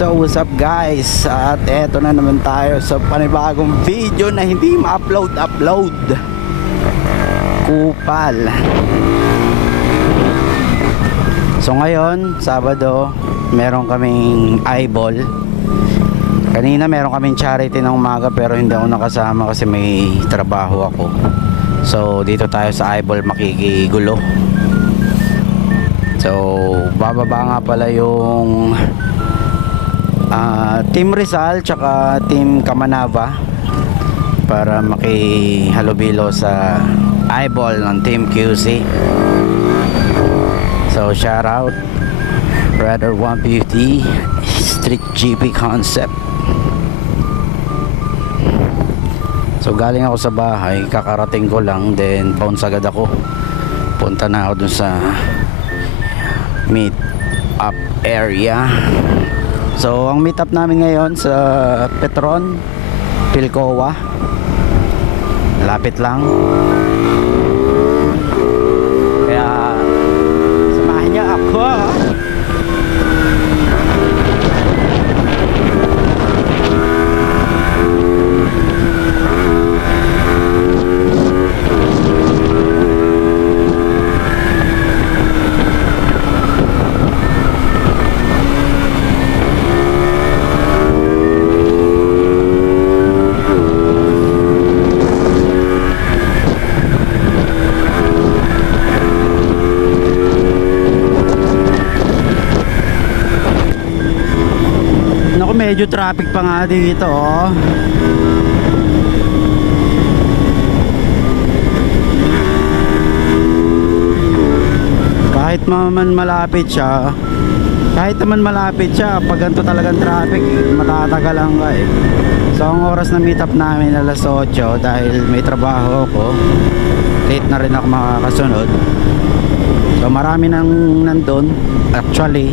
So what's up guys, at eto na naman tayo sa panibagong video na hindi ma-upload kupal. So ngayon Sabado, meron kaming eyeball. Kanina meron kaming charity ng umaga pero hindi ako nakasama kasi may trabaho ako. So dito tayo sa eyeball makikigulo. So bababa nga pala yung Team Rizal tsaka Team Kamanava para makihalubilo sa eyeball ng Team QC. So shout out Radar 150 Street GP Concept. So galing ako sa bahay, kakarating ko lang, then bounce agad ako. Punta na ako dun sa meet up area. So ang meet up namin ngayon sa Petron, Pilcoa. Lapit lang. Kaya samahan niyo ako. Medyo traffic pa nga dito, oh. Kahit naman malapit siya, pag ganito talagang traffic, matatagal lang ka eh. So ang oras na meet up namin alas 8 dahil may trabaho ako, late na rin ako makakasunod. So marami nang nandun. Actually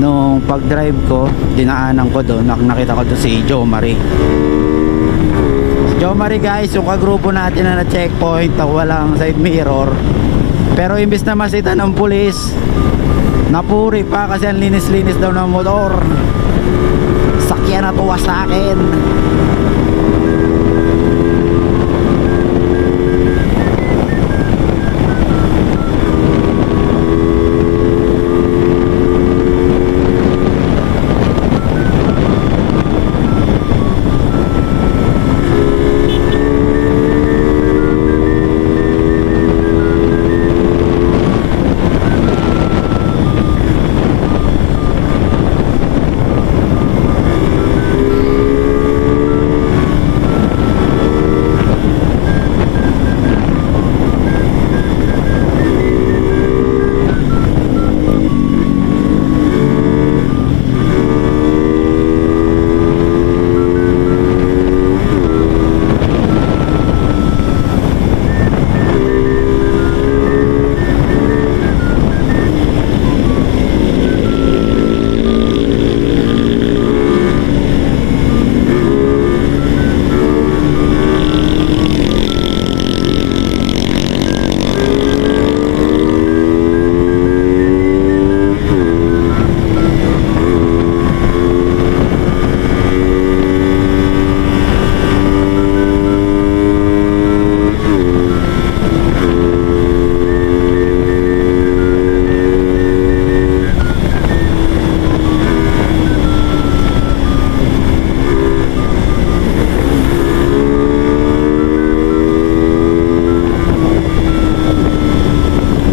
nung pag drive ko, dinaanan ko doon, nakita ko doon si Joe Marie. Si Joe Marie guys, yung kagrupo natin na checkpoint na walang side mirror, pero imbis na masita ng pulis, napuri pa kasi ang linis-linis daw ng motor. Sakyan na tuwa sa akin.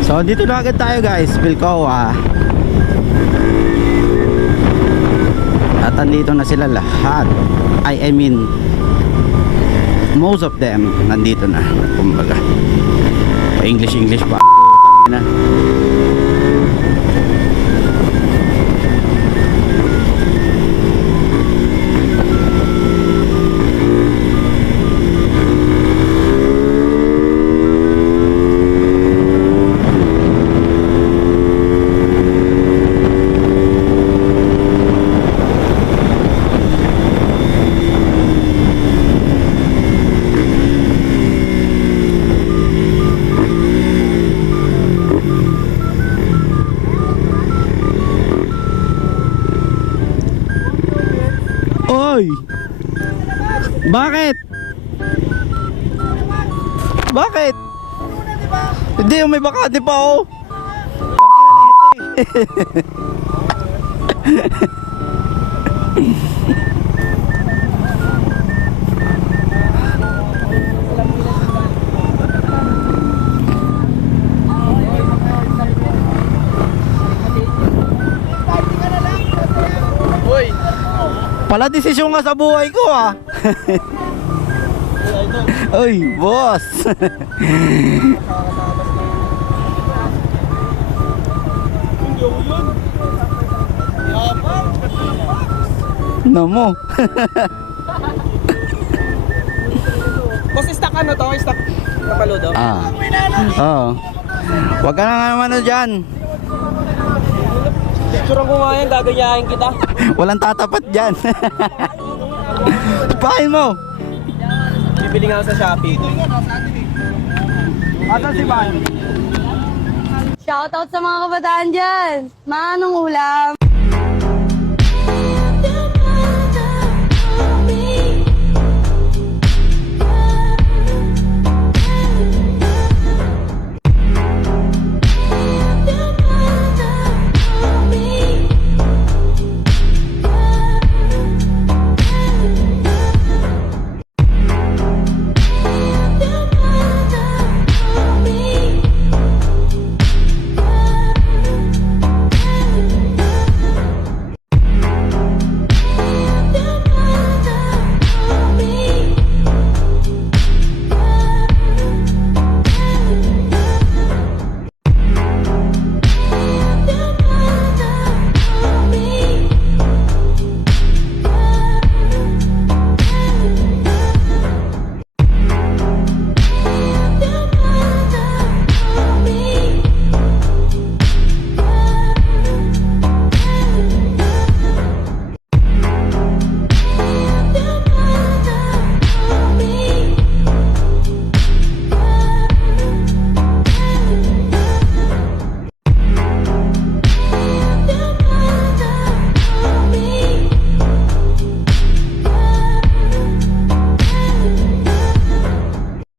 So dito na agad tayo guys, Pilcoa. At andito na sila lahat. I mean most of them nandito na. Kumbaga English pa. Na. Oy! Bakit? Bakit? Hindi, may bakante pa oh. Tangina na ito eh. Uy! Pala desisyon nga sa buhay ko ah. Oy, boss. Hindi ako yun! Yabang! Namo. Boss, stock ano to? Stock na paludo? Ah. Oo. Wag ka na nga naman na dyan. Picturean ko nga yan, gagayahin kita. Walang tatapat dyan. Pahin mo. Bibili nga ako sa Shopee. Asan si Van? Shoutout sa mga kabataan dyan. Manong ulam.